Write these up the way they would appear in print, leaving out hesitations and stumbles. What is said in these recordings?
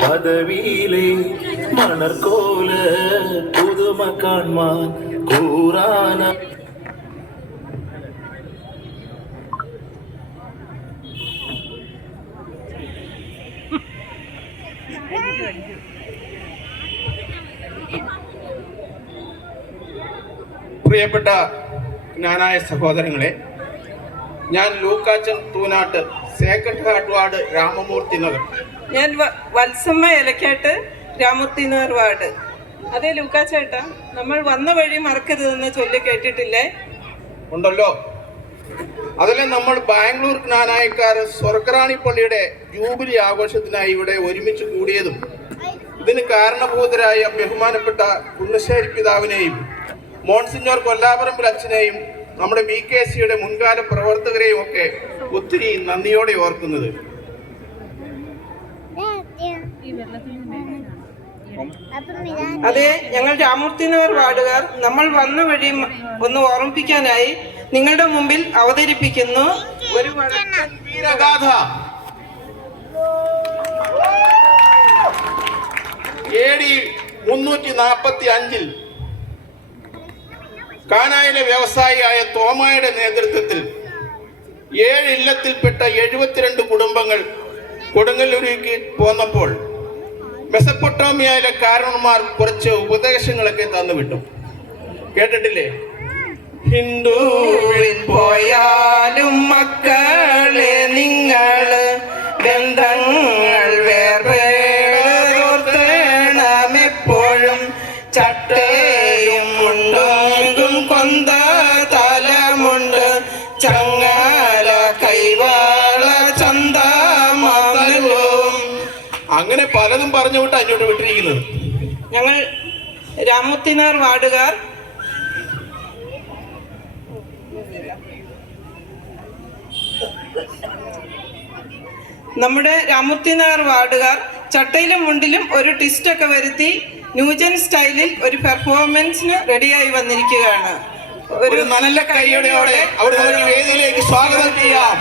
പദവിയിലെ മണർക്കോല പുതുമ കാൺമാൻ കൂറാന. പ്രിയപ്പെട്ട ജ്ഞാനായ സഹോദരങ്ങളെ, ഞാൻ Lukachan Thoonattu, sacred heart ward, Ramamoorthy Nagar. ഞാൻ വത്സമ്മ ഇലക്കാട്ട്, രാമമൂർത്തി നഗർ വാർഡ്. അതെ ലൂക്കാച്ചേട്ടാ, നമ്മൾ വന്ന വഴി മറക്കരുതെന്ന് ചൊല്ലി കേട്ടിട്ടില്ലേ? ഉണ്ടല്ലോ. അതിലെ നമ്മൾ ബാംഗ്ലൂർ ജ്ഞാനായക്കാർ സ്വർഗറാണി പള്ളിയുടെ ജൂബിലി ആഘോഷത്തിനായി ഇവിടെ ഒരുമിച്ച് കൂടിയതും ഇതിന് കാരണഭൂതരായ ബഹുമാനപ്പെട്ട കുന്നശ്ശേരി പിതാവിനെയും മോൺസിഞ്ഞോർ കൊല്ലാപറമ്പിൽ അച്ഛനെയും നമ്മുടെ BKC-യുടെ മുൻകാല പ്രവർത്തകരെയും ഒക്കെ ഒത്തിരി നന്ദിയോടെ ഓർക്കുന്നത്. അതെ, ഞങ്ങൾ രാമമൂർത്തി നഗർ വാർഡുകാർ നമ്മൾ വന്ന വഴി ഒന്ന് ഓർമ്മിപ്പിക്കാനായി നിങ്ങളുടെ മുമ്പിൽ അവതരിപ്പിക്കുന്നു ഒരു വീരഗാഥ. AD 345 കാനായിലെ വ്യവസായിയായ തോമായുടെ നേതൃത്വത്തിൽ 7 ഇല്ലത്തിൽപ്പെട്ട 72 കുടുംബങ്ങൾ കൊടുങ്ങല്ലൂരിലേക്ക് പോന്നപ്പോൾ മെസപ്പൊട്ടോമിയയിലെ കാരണന്മാർ കുറച്ച് ഉപദേശങ്ങളൊക്കെ തന്നുവിട്ടു. കേട്ടിട്ടില്ലേ? ഹിന്ദുവിൽ പോയാലും മക്കളെ നിങ്ങള് ബന്ധങ്ങൾ വേർപെടുത്തണമെപ്പോഴും ചട്ടയും മുണ്ടും കൊന്ത തലമുണ്ട് ചങ്ങല കൈവാള ചന്തമാകും. അങ്ങനെ പലതും പറഞ്ഞു വിട്ട് അങ്ങോട്ട് വിട്ടിരിക്കുന്നത്. ഞങ്ങൾ രാമമൂർത്തി നഗർ വാർഡുകാർ നമ്മുടെ രാമമൂർത്തി നഗർ വാർഡുകാർ ചട്ടയിലും മുണ്ടിലും ഒരു ട്വിസ്റ്റ് ഒക്കെ വരുത്തി ന്യൂജൻ സ്റ്റൈലിൽ ഒരു പെർഫോമൻസിന് റെഡിയായി വന്നിരിക്കുകയാണ്. ഒരു നല്ല കൈയോടെ അവിടെ വേദിയിലേക്ക് സ്വാഗതം ചെയ്യാം.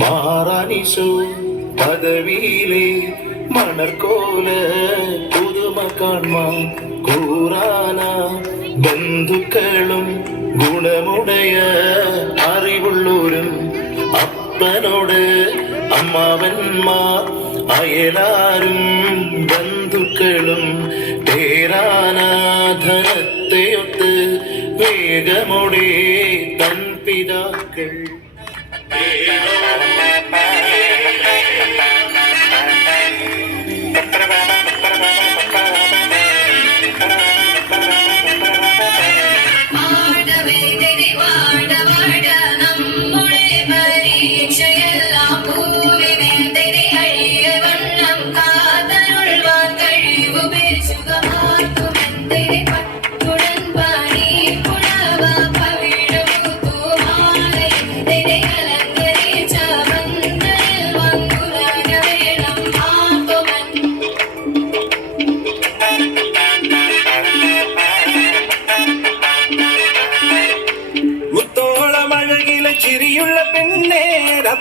മാറാനിശോ പദവിയിലെ മണർക്കോല പുതുമ കാൺമാൻ കൂറാന. ബന്ധുക്കളും ഗുണമുടയ അറിവുള്ളോരും അപ്പനോട് അമ്മാവന്മാർ അയലാരും ബന്ധുക്കളും പേരാനാധനത്തെയൊത്ത് വേഗമോടെ തൻ പിതാക്കൾ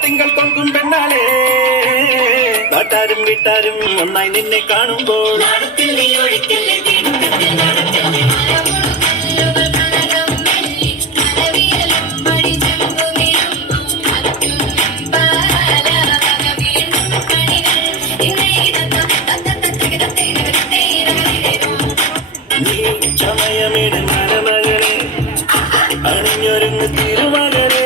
തിങ്കൾ തൊങ്കും പെണ്ണാളെ നാട്ടാരും വീട്ടാരും ഒന്നായി നിന്നെ കാണുമ്പോൾ നീ ചമയമിടും മലമകളെ അണിഞ്ഞൊരുങ്ങ് തിരുമകളെ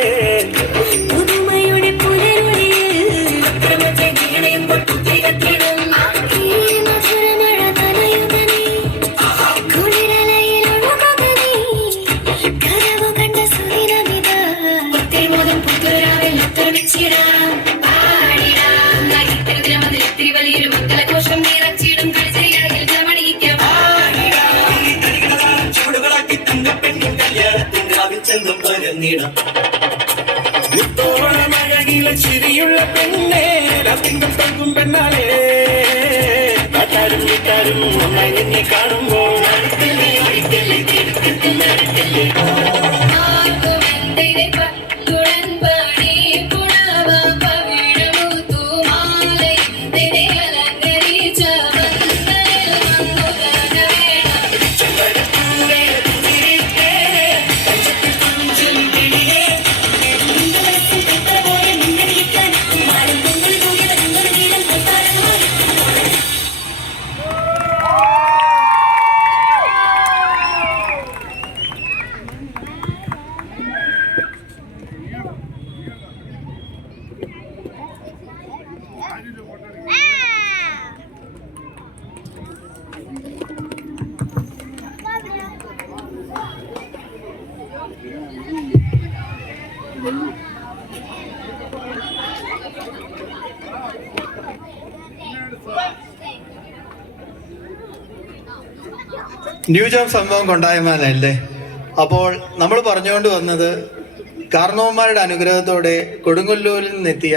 ചൂടുകളാക്കി നിറഞ്ഞിടാം. മുത്തോളമഴകിലെ ചിരിയുള്ള പെണ്ണേ, തിങ്കൾ തങ്കും പെണ്ണാലേ, നാട്ടാരും വീട്ടാരും ഒന്നായി നിന്നെ കാണുമ്പോൾ അടുത്തല്ലേ അടുത്തല്ലേ തീർത്തിട്ടും അടുത്തല്ലേ. ന്യൂജം സംഭവം കൊണ്ടായ്മല്ലേ. അപ്പോൾ നമ്മൾ പറഞ്ഞുകൊണ്ട് വന്നത് കാർന്നവന്മാരുടെ അനുഗ്രഹത്തോടെ കൊടുങ്ങല്ലൂരിൽ നിന്നെത്തിയ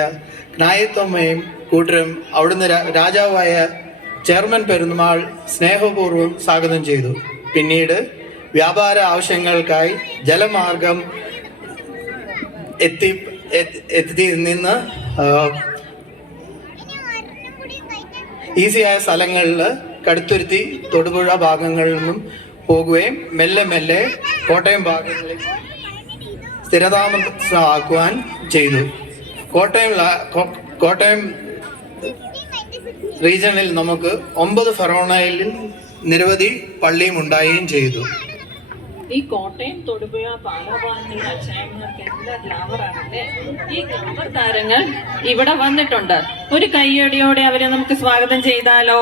ക്നായത്തമ്മയും കൂട്ടരും അവിടുന്ന് രാജാവായ ചെയർമാൻ പെരുമാൾ സ്നേഹപൂർവ്വം സ്വാഗതം ചെയ്തു. പിന്നീട് വ്യാപാര ആവശ്യങ്ങൾക്കായി ജലമാർഗം എത്തി നിന്ന് ഈസിയായ സ്ഥലങ്ങളിൽ കടുത്തുരുത്തി തൊടുപുഴ ഭാഗങ്ങളിൽ നിന്നും പോകുകയും മെല്ലെ മെല്ലെ കോട്ടയം ഭാഗങ്ങളിൽ സ്ഥിരതാമസമാക്കുവാൻ ചെയ്തു. കോട്ടയം റീജിയണിൽ നമുക്ക് 9 ഫെറോണയിൽ നിരവധി പള്ളിയും ഉണ്ടാവുകയും ചെയ്തു. ഈ കോട്ടയം തൊടുപുഴ പാലപാണ്ടി അച്ചായന്മാർക്ക് എല്ലാ ഗ്ലാമറാണല്ലേ. ഈ ഗ്ലാമർ താരങ്ങൾ ഇവിടെ വന്നിട്ടുണ്ട്. ഒരു കയ്യടിയോടെ അവരെ നമുക്ക് സ്വാഗതം ചെയ്താലോ?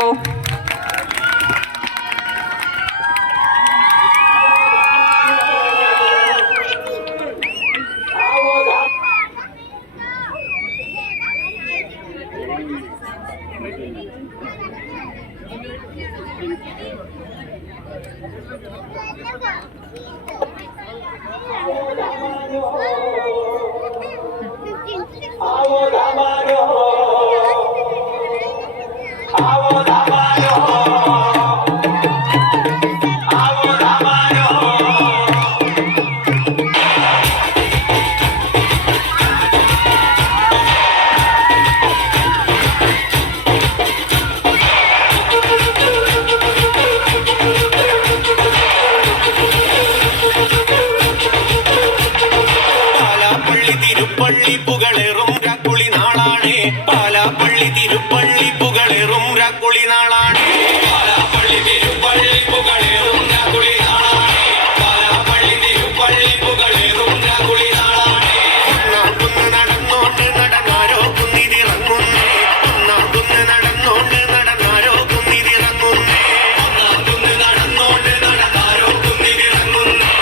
തിരുപ്പള്ളി പുകളേറും രാക്കുളി നാളാണേ. പാലാപ്പള്ളി തിരുപ്പള്ളി പുകളേറും രാക്കുളി നാളാണേ. പാലാപ്പള്ളി തിരുപ്പള്ളി പുകളേറും രാക്കുളി നാളാണേ. പാലാപ്പള്ളി തിരുപ്പള്ളി പുകളേറും രാക്കുളി നാളാണേ. ഒന്നാം കുന്ന് നടന്നോണ്ട് നടന്നാരോ കുന്നിതിറങ്ങുന്നേ. ഒന്നാം കുന്ന് നടന്നോണ്ട് നടന്നാരോ കുന്നിതിറങ്ങുന്നേ. ഒന്നാം കുന്ന് നടന്നോണ്ട് നടന്നാരോ കുന്നിതിറങ്ങുന്നേ.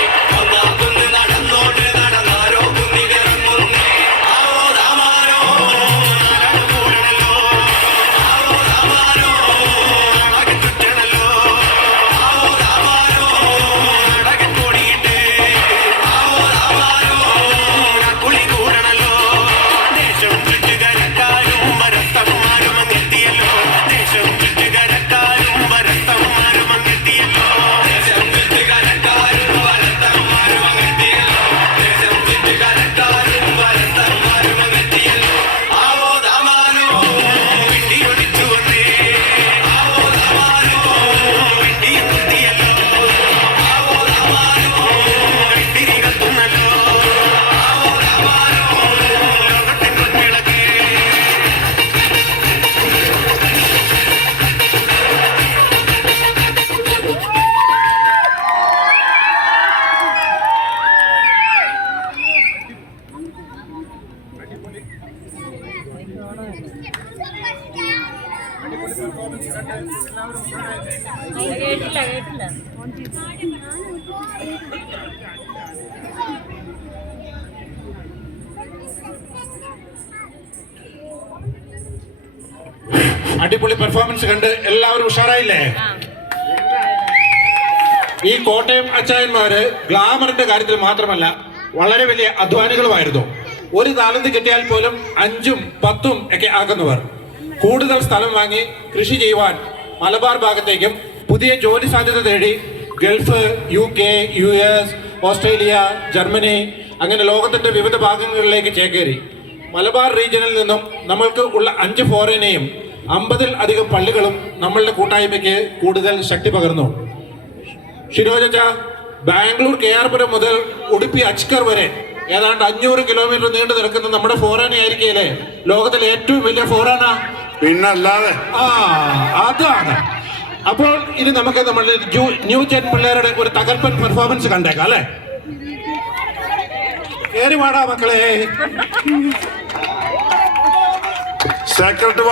ഒന്നാം കുന്ന് നടന്നോണ്ട് നടന്നാരോ കുന്നിതിറങ്ങുന്നേ. അടിപൊളി പെർഫോമൻസ് കണ്ട് എല്ലാവരും ഉഷാറായില്ലേ? ഈ കോട്ടയം അച്ചായന്മാര് ഗ്ലാമറിന്റെ കാര്യത്തിൽ മാത്രമല്ല വളരെ വലിയ അധ്വാനികളുമായിരുന്നു. ഒരു താലന്ത് കിട്ടിയാൽ പോലും 5ഉം 10ഉം ഒക്കെ ആക്കുന്നവർ. കൂടുതൽ സ്ഥലം വാങ്ങി കൃഷി ചെയ്യുവാൻ മലബാർ ഭാഗത്തേക്കും പുതിയ ജോലി സാധ്യത തേടി Gulf, UK, US, Australia, Germany അങ്ങനെ ലോകത്തിന്റെ വിവിധ ഭാഗങ്ങളിലേക്ക് ചേക്കേറി. മലബാർ റീജിയനിൽ നിന്നും നമ്മൾക്ക് ഉള്ള 5 ഫോറിനെയും 50-ൽ അധികം പള്ളികളും നമ്മളുടെ കൂട്ടായ്മയ്ക്ക് കൂടുതൽ ശക്തി പകർന്നു. ഷിരോജ, ബാംഗ്ലൂർ KR-പുരം മുതൽ ഉടുപ്പി അച്കർ വരെ ഏതാണ്ട് 500 കിലോമീറ്റർ നീണ്ടു നിൽക്കുന്ന നമ്മുടെ ഫോറാന ആയിരിക്കല്ലേ ലോകത്തിലെ ഏറ്റവും വലിയ ഫോറാന? പിന്നല്ലാതെ. അതാണ്. അപ്പോൾ ഇനി നമുക്ക് നമ്മളുടെ ന്യൂ ജെൻ പിള്ളേരുടെ ഒരു തകർപ്പൻ പെർഫോമൻസ് കണ്ടേക്കാം അല്ലേ? കേറി വാടാ മക്കളെ. സെക്രട്ടറി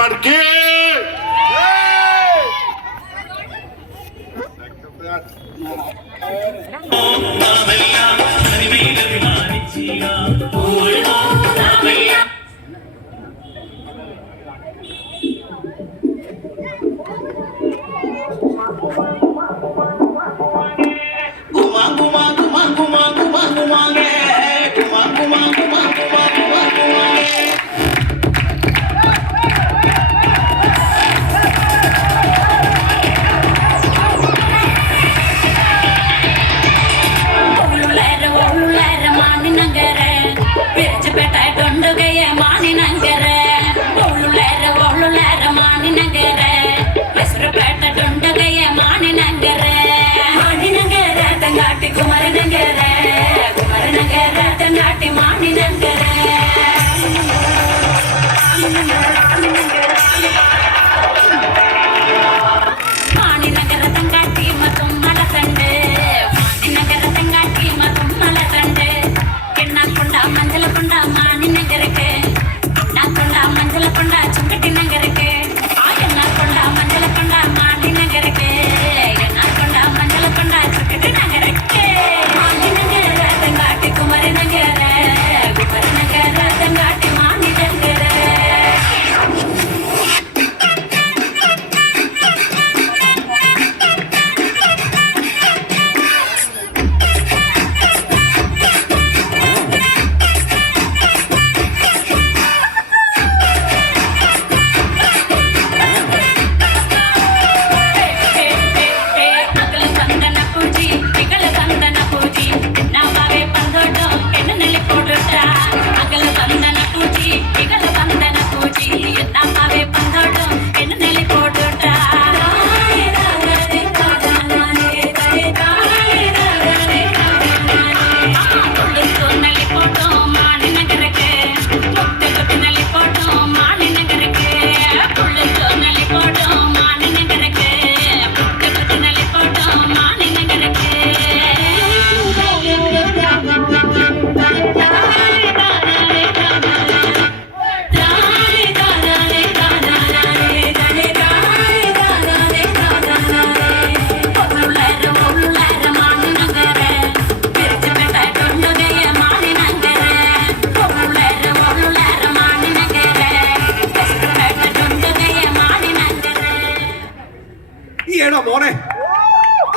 മോനെ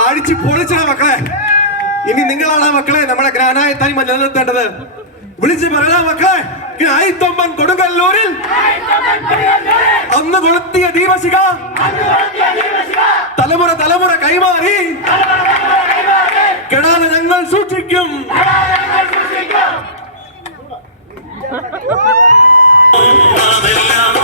അടിച്ചു പൊളിച്ചണ മക്കളെ. ഇനി നിങ്ങളാണ് മക്കളെ നമ്മുടെ ഗ്രാനായത്തായി നിലനിർത്തേണ്ടത്. വിളിച്ചു പറയണ മക്കളെ, ആയിത്തൊമ്പൻ കൊടുങ്ങല്ലൂരിൽ അന്ന് കൊളുത്തിയ ദീപശിഖ തലമുറ തലമുറ കൈമാറി കെടാതെ ഞങ്ങൾ സൂക്ഷിക്കും. നാമെല്ലാം